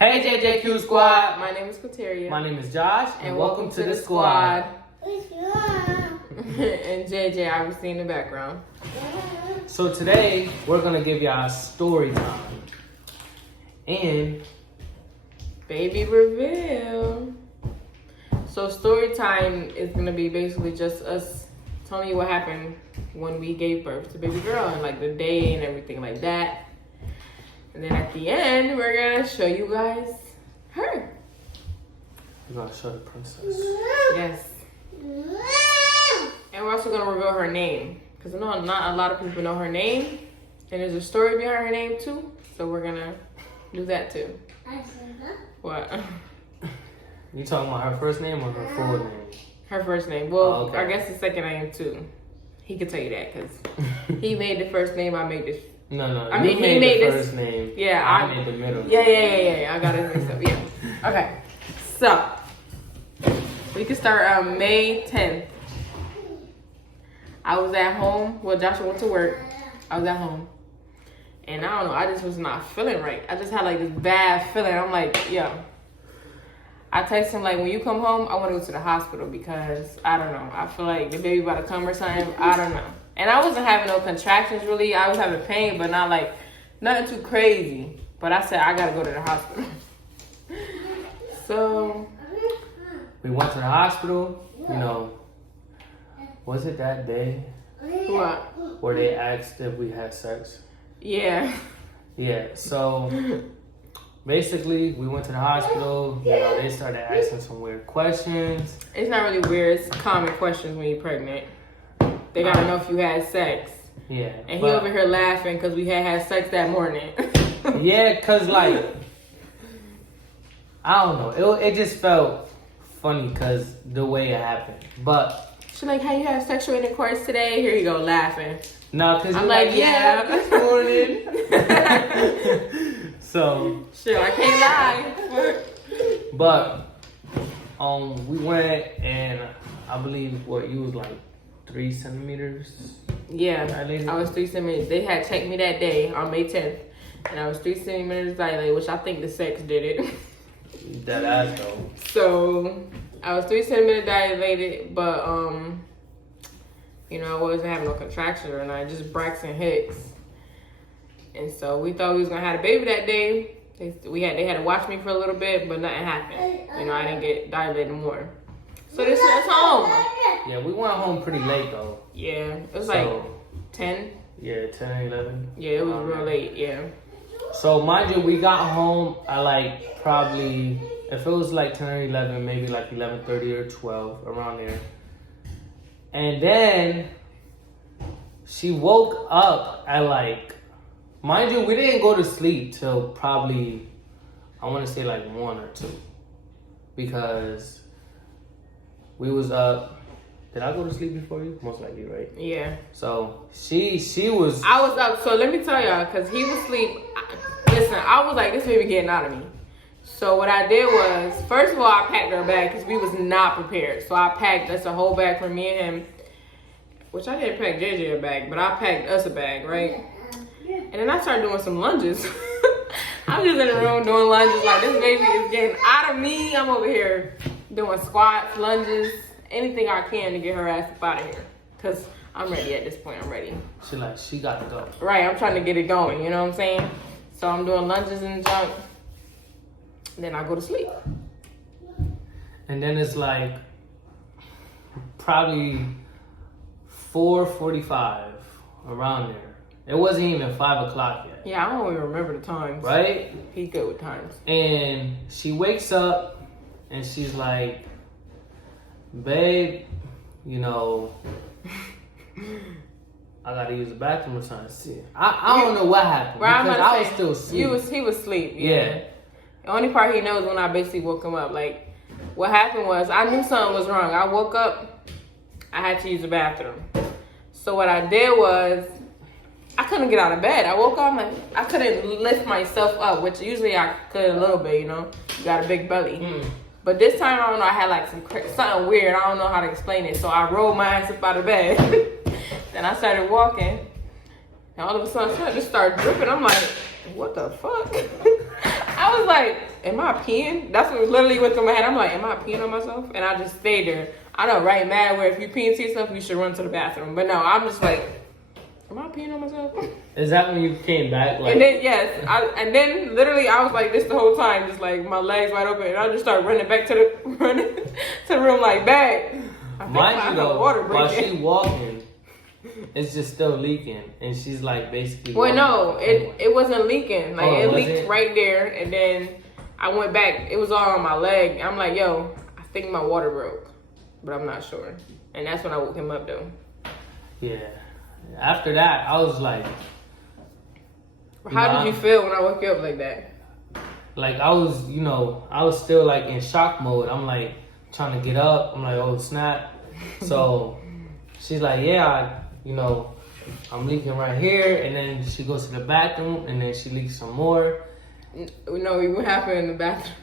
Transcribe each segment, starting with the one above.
Hey JJQ Squad, My name is Quateria. my name is Josh, and welcome to the squad. and JJ, obviously in the background. So today, we're gonna give y'all story time. And Baby reveal. So story time is gonna be basically just us telling you what happened when we gave birth to baby girl and like the day and everything like that. And then at the end, we're gonna show you guys her. we're gonna show the princess. Yes. And we're also gonna reveal her name. Because I know not a lot of people know her name. And there's a story behind her name too. So we're gonna do that too. What? You talking about her first name or her full name? Her first name. Well, Oh, okay. I guess the second name too. He could tell you that because he made the first name. I made this. No, I you mean, he made made the this- first name. Yeah, I made the middle. Yeah. I got it mixed up. Yeah. Okay. So we can start May 10th. I was at home. Well, Joshua went to work. I was at home. And I don't know, I just was not feeling right. I just had like this bad feeling. I'm like, yo. I text him like, when you come home, I want to go to the hospital because I don't know. I feel like the baby about to come or something. I don't know. And I wasn't having no contractions really. I was having pain, but not like nothing too crazy. But I said I gotta go to the hospital. So We went to the hospital, you know. Was it that day what? where they asked if we had sex? Yeah. Yeah, so basically we went to the hospital, you know, they started asking some weird questions. It's not really weird. It's common questions when you're pregnant. They gotta know if you had sex. Yeah. And he but- over here laughing because we had sex that morning. Yeah, cause like I don't know, it just felt funny cause the way it happened. But She's like, "How you have sexual intercourse today?" Here you go, laughing. no, cause I'm you're like, yeah, yeah. this morning. So, Shit, I can't lie. but we went and I believe what you was like 3 centimeters. Yeah, Dilated? I was 3 centimeters. They had checked me that day on May 10th, and I was 3 centimeters dilated, which I think the sex did it. That ass though. So I was 3 centimeters dilated, but you know, I wasn't having no contractions or nothing, just Braxton Hicks. And so we thought we was gonna have a baby that day. They had to watch me for a little bit, but nothing happened. You know, I didn't get dilated more. So they sent us home. Yeah, we went home pretty late though. Yeah, it was So, like 10. yeah, 10, 11. Yeah, it was real late. Yeah. So mind you, we got home at like probably, if it was like 10 or 11, maybe like 11:30 or 12, around there. And then she woke up at like, mind you, we didn't go to sleep till probably, I want to say like 1 or 2. Because we was up. Did I go to sleep before you? Most likely, right? Yeah. So she was. I was up, so let me tell y'all, because he was asleep. Listen, I was like, this baby getting out of me. So what I did was, first of all, I packed her bag because we was not prepared. So I packed us a whole bag for me and him, which I didn't pack JJ a bag, but I packed us a bag, right? And then I started doing some lunges. I'm just in the room doing lunges, like this baby is getting out of me. I'm over here doing squats, lunges, anything I can to get her ass up out of here. Because I'm ready at this point, I'm ready. She gotta go. Right, I'm trying to get it going, you know what I'm saying? So I'm doing lunges and jump. Then I go to sleep. And then it's like probably 4:45 around there. It wasn't even 5 o'clock yet. Yeah, I don't even remember the times. Right? He's good with times. And she wakes up and she's like, babe, you know, I gotta use the bathroom or something. See, I don't know what happened Right, I'm because about I to was say, still asleep. He was asleep. Yeah. The only part he knows when I basically woke him up. Like, what happened was I knew something was wrong. I woke up, I had to use the bathroom. So what I did was, I couldn't get out of bed. I woke up, I couldn't lift myself up, which usually I could a little bit, you know. You got a big belly. But this time, I don't know, I had like something weird. I don't know how to explain it. So I rolled my ass up out of bed. Then I started walking. And all of a sudden, I just started dripping. I'm like, what the fuck? I I was like, am I peeing? That's what literally went through my head. I'm like, am I peeing on myself? And I just stayed there. I know, right? Mad where if you pee and see something, you should run to the bathroom. But no, I'm just like, am I peeing on myself? Is that when you came back? Like, And then yes, and then literally I was like this the whole time, just like my legs wide open, and I just started running back to the room like back. mind you though, while she walking, it's just still leaking, and she's like basically. Well, no, it wasn't leaking. Like it leaked it? right there, and then I went back. It was all on my leg. I'm like, yo, I think my water broke, but I'm not sure. And that's when I woke him up though. Yeah. After that, I was like. How did you feel when I woke you up like that? Like I was, I was still like in shock mode. I'm like trying to get up. I'm like, oh snap. So she's like, yeah, I'm leaking right here. And then she goes to the bathroom and then she leaks some more. No, what happened in the bathroom?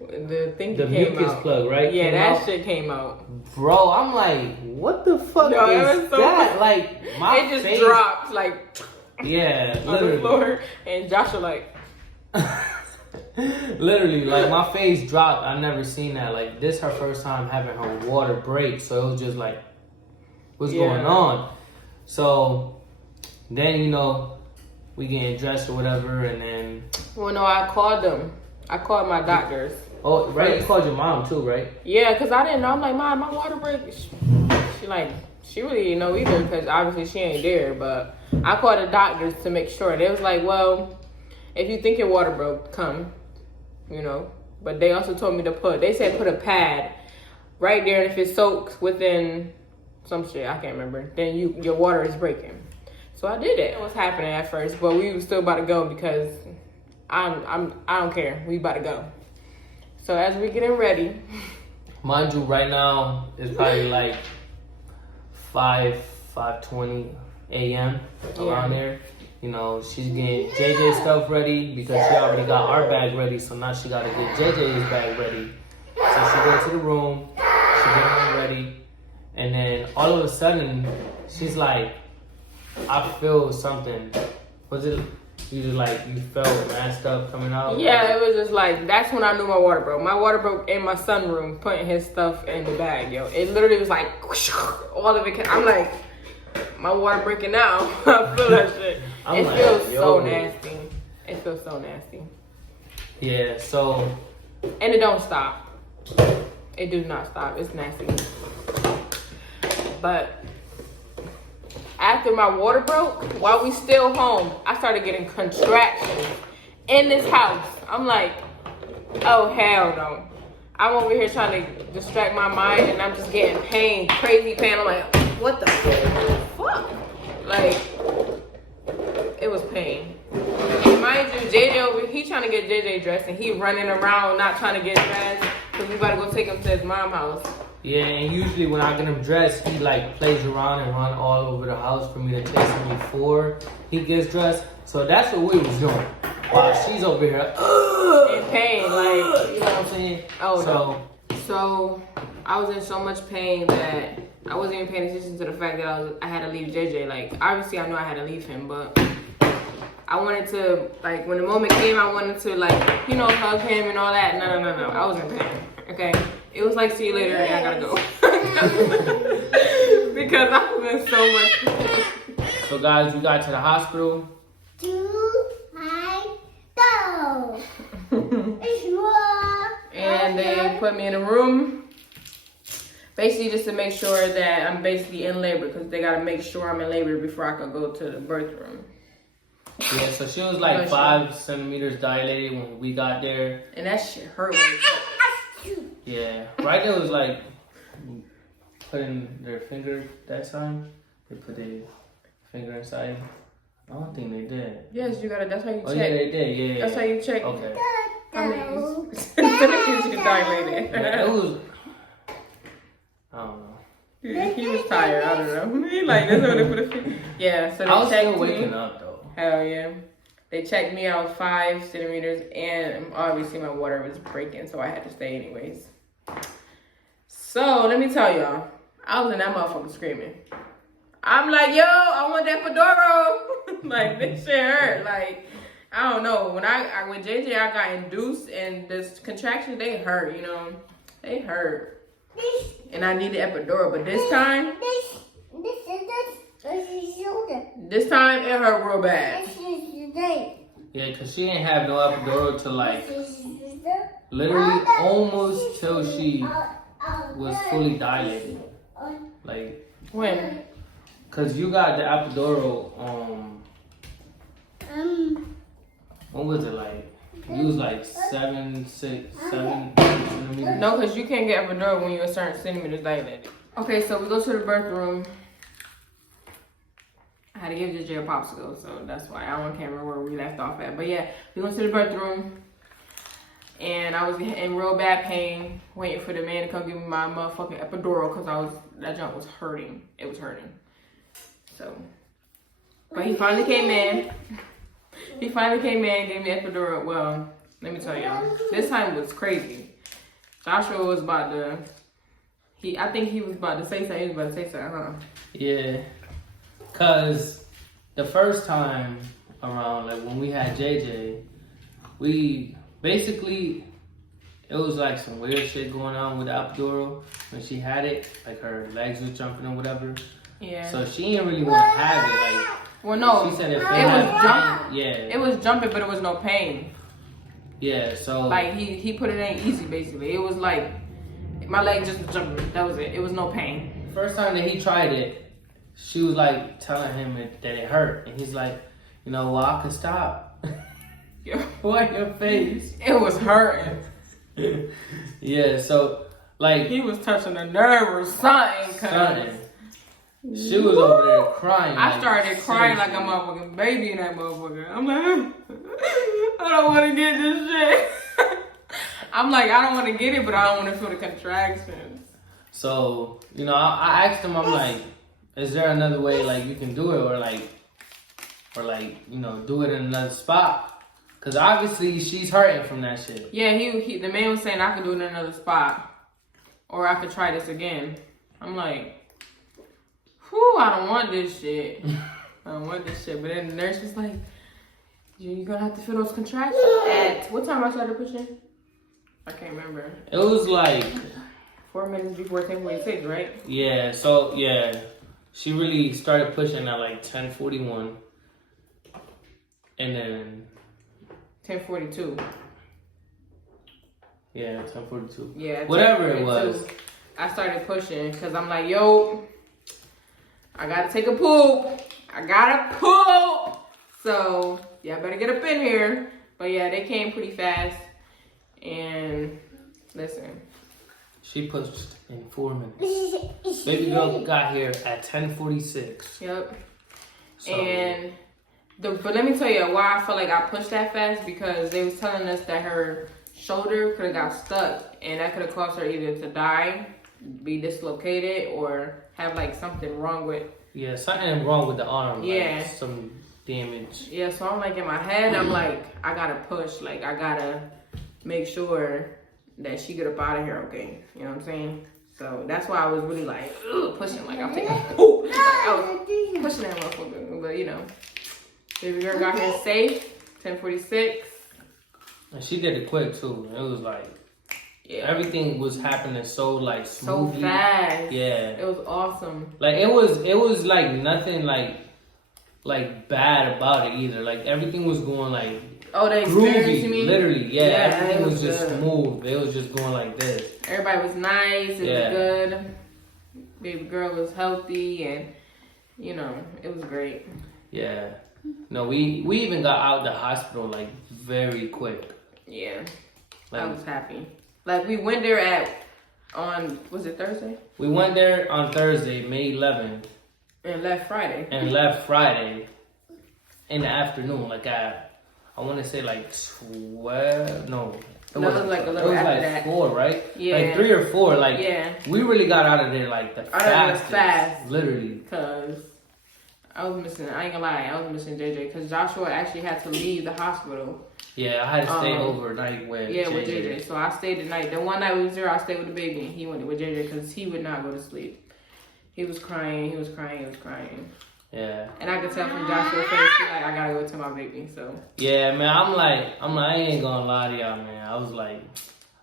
The thing the came mucus out. plug, right? Yeah, that shit came out. Bro, I'm like, what the fuck is so that? Like my it just face dropped like yeah, on literally. the floor, and Joshua like. Literally, like my face dropped. I never seen that. Like this, her first time having her water break, so it was just like, what's going on? So then we getting dressed or whatever, and then. Well, no, I called them. I called my doctors. Oh, right. You called your mom too, right? Yeah, cause I didn't know. I'm like, Mom, my water break. She really didn't know either, cause obviously she ain't there. But I called the doctors to make sure. They was like, well, if you think your water broke, come. But they also told me to they said put a pad right there, and if it soaks within some shit, I can't remember, then your water is breaking. So I did it. It was happening at first, but we were still about to go because I don't care. We about to go. So as we're getting ready, mind you, right now it's probably like 5:20 a.m. around there. She's getting JJ's stuff ready because she already got our bag ready. So now she got to get JJ's bag ready. So she goes to the room, she gets her ready, and then all of a sudden she's like, I feel something. Was it? You just like you felt mad stuff coming out? Yeah, it was just like that's when I knew my water broke. My water broke in my son's room, putting his stuff in the bag, yo. It literally was like all of it. I'm like, my water breaking now. I feel that shit. It feels so nasty. It feels so nasty. Yeah. So. And it don't stop. It do not stop. It's nasty. But after my water broke, while we still home, I started getting contractions in this house. I'm like, oh hell no. I'm over here trying to distract my mind and I'm just getting pain, crazy pain. I'm like, what the fuck? Like, it was pain. And mind you, JJ over, he trying to get JJ dressed and he running around not trying to get dressed because we about to go take him to his mom's house. Yeah, and usually when I get him dressed, he like plays around and run all over the house for me to chase him before he gets dressed. So that's what we was doing. While she's over here in pain, like, you know what I'm saying? Oh, so I was in so much pain that I wasn't even paying attention to the fact that I had to leave JJ. Like, obviously I knew I had to leave him, but I wanted to, like, when the moment came, I wanted to, like, hug him and all that. No. I was in pain, okay? It was like, see you later, and I gotta go. Because I was in so much pain. So, guys, we got to the hospital. And they put me in a room, basically just to make sure that I'm basically in labor, because they gotta make sure I'm in labor before I can go to the birth room. Yeah, so she was like 5 centimeters dilated when we got there. And that shit hurt. Yeah, right there was like putting their finger that time. They put their finger inside. I don't think they did. Yes, you gotta. That's how you check. Oh yeah, they did. Yeah. That's how you check. Okay. How many centimeters you dilated? Yeah, it was. I don't know. He was tired. I don't know. He like that's what they put a finger. Yeah. So they I was checked still waking me. up though. Hell yeah. They checked me. I was 5 centimeters, and obviously my water was breaking, so I had to stay anyways. So let me tell y'all, I was in that motherfucker screaming. I'm like, yo, I want that Fedoro. Like, this shit hurt. Like, I don't know. When when JJ I got induced and this contraction, they hurt, you know. They hurt. And I needed epidural, but this time it hurt real bad. Yeah, cause she didn't have no epidural till like literally almost till she was fully dilated. Like When? cause you got the epidural what was it like? You was like 7 centimeters. No, because you can't get epidural when you're a certain centimeters dilated. Okay, so we go to the birth room. I had to give JJ a popsicle, so that's why I can't remember where we left off at. But yeah, we went to the birth room. And I was in real bad pain, waiting for the man to come give me my motherfucking epidural because that junk was hurting. It was hurting. So, but he finally came in. He finally came in, gave me epidural. Well, let me tell y'all, this time was crazy. Joshua was about to, I think he was about to say something. He was about to say something, huh? Yeah, cause the first time around, like when we had JJ, we basically, it was like some weird shit going on with the epidural. When she had it, like her legs was jumping or whatever. Yeah. So she didn't really want to have it. Like, well, no, she said it was jumping. Yeah. It was jumping, but it was no pain. Yeah, so like he put it in easy, basically. It was like my leg just was jumping. That was it. It was no pain. First time that he tried it, she was like telling him that it hurt, and he's like, you know, well, I could stop. What your face? It was hurting. Yeah, so like he was touching a nerve or something. She was over there crying. I started crying like a motherfucking baby in that motherfucker. I'm like, I don't want to get this shit. I'm like, I don't want to get it, but I don't want to feel the contractions. So, you know, I asked him, I'm like, is there another way, like, you can do it, or like, you know, do it in another spot? Because obviously she's hurting from that shit. Yeah, the man was saying I could do it in another spot, or I could try this again. I'm like, whew, I don't want this shit. I don't want this shit. But then the nurse was like, you're gonna have to feel those contractions at what time I started pushing? I can't remember. It was like 4 minutes before 10:46, right? Yeah, so yeah. She really started pushing at like 10:41. And then 10:42. Yeah, 10:42. Yeah, whatever it was. I started pushing because I'm like, yo, I gotta take a poop. I gotta poop. So, yeah, I better get up in here. But yeah, they came pretty fast. And listen. She pushed in 4 minutes. Baby girl got here at 10:46. Yep. So, and but let me tell you why I feel like I pushed that fast, because they was telling us that her shoulder could have got stuck, and that could have caused her either to die, be dislocated, or have like something wrong with. Yeah, something wrong with the arm. Yeah. Like some damage. Yeah, so I'm like in my head, I'm like, I gotta push. Like I gotta make sure that she get up out of here, okay? You know what I'm saying? So that's why I was really like pushing, like I'm taking a poop. Like, I was pushing that motherfucker, but you know, baby girl got here safe, 10:46. And she did it quick too. It was like, yeah, everything was happening so like smoothly. So fast. Yeah, it was awesome. Like it was like nothing like bad about it either. Like everything was going like the experience, you mean? Literally, yeah. Everything was just good. smooth. It was just going like this. Everybody was nice. It was good. Baby girl was healthy, and you know, it was great. Yeah. No, we even got out of the hospital like very quick. Yeah. Like, I was happy. Like we went there was it Thursday? We went there on Thursday, May 11th. And left Friday. And left Friday in the afternoon, like I want to say like 12. No, it was like a little after like that. 4, right? Yeah. Like 3 or 4. Like we really got out of there like the fastest. Fast. Literally. Cause I was missing. I ain't gonna lie, I was missing JJ because Joshua actually had to leave the hospital. Yeah, I had to stay overnight with with JJ. So I stayed the night. The one night we was there, I stayed with the baby, and he went with JJ because he would not go to sleep. He was crying. Yeah. And I could tell from Joshua's face, he's like, I gotta go to my baby. So Yeah, man. I'm like, I ain't gonna lie to y'all, man. I was like,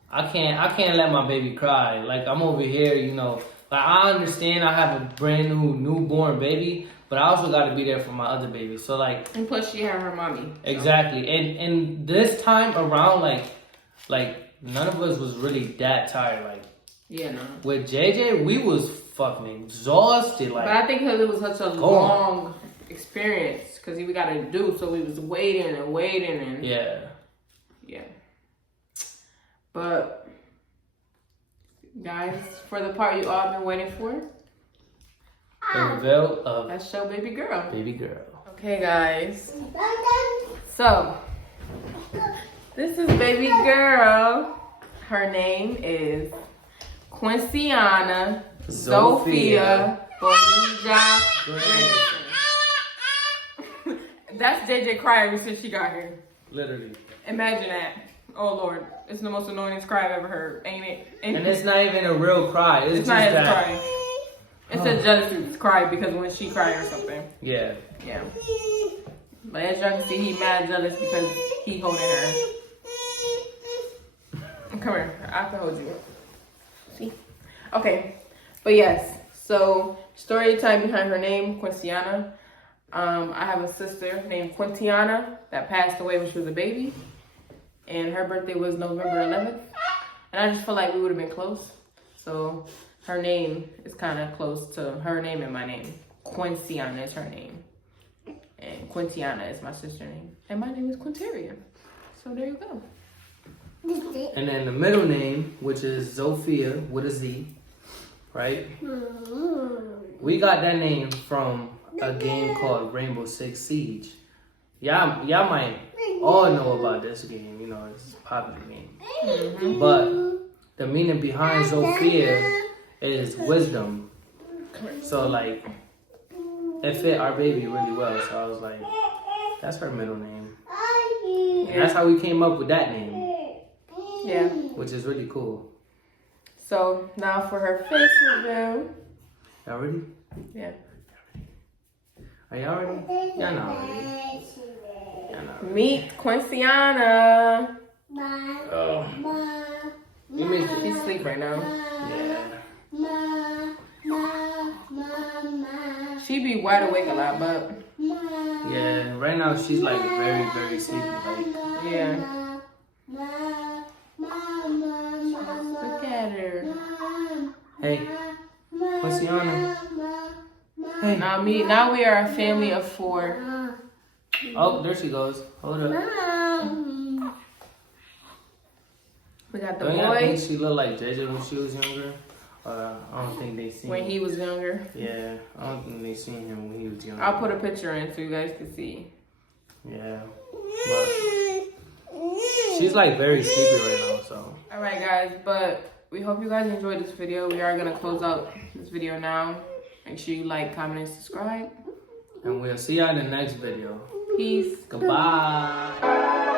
I can't let my baby cry. Like, I'm over here, you know. Like, I understand I have a brand new newborn baby, but I also got to be there for my other baby. So like, and plus she had her mommy. So. Exactly, and this time around, like none of us was really that tired. Like, yeah, no. with JJ, we was fucking exhausted. Like, but I think because it was such a long experience, because we got to do, so we was waiting and yeah. But guys, for the part you all been waiting for, The reveal of let's show baby girl. Baby girl. Okay, guys. So this is baby girl. Her name is Quinciana Zofia Bonija Anderson. That's JJ cry ever since she got here. Literally. Imagine that. Oh Lord, it's the most annoyingest cry I've ever heard, ain't it? And it's not even a real cry. It's just not even that. crying. It's a jealousy cry because when she cry or something. Yeah. Yeah. But as y'all can see, he mad jealous because he holding her. Come here, I can hold you. See? Okay. But yes, so story time behind her name, Quinciana. I have a sister named Quintiana that passed away when she was a baby. And her birthday was November 11th. And I just feel like we would have been close. So her name is kind of close to her name and my name. Quinciana is her name. And Quintiana is my sister's name. And my name is Quinteria. So there you go. And then the middle name, which is Zofia with a Z, right? We got that name from a game called Rainbow Six Siege. Y'all might all know about this game, you know, it's a popular game. Mm-hmm. But the meaning behind Zofia is wisdom. So like, it fit our baby really well. So I was like, that's her middle name. And that's how we came up with that name. Yeah. Which is really cool. So now for her face reveal. Y'all ready? Yeah. Are y'all ready? Y'all not ready. Meet Quinciana. Oh. She's asleep right now. Yeah. She be wide awake a lot, but yeah, right now she's like very, very sleepy. Like, yeah. Look at her. Hey, Quinciana. Hey. Now we are a family of 4. Oh, there she goes. Hold up. We got the Don't y'all boy. think she looked like JJ when she was younger? I don't think they seen When he was younger. Yeah, I don't think they seen him when he was younger. I'll put a picture in so you guys can see. Yeah. But she's like very sleepy right now, so. Alright guys, but we hope you guys enjoyed this video. We are going to close out this video now. Make sure you like, comment, and subscribe. And we'll see y'all in the next video. Peace. Goodbye.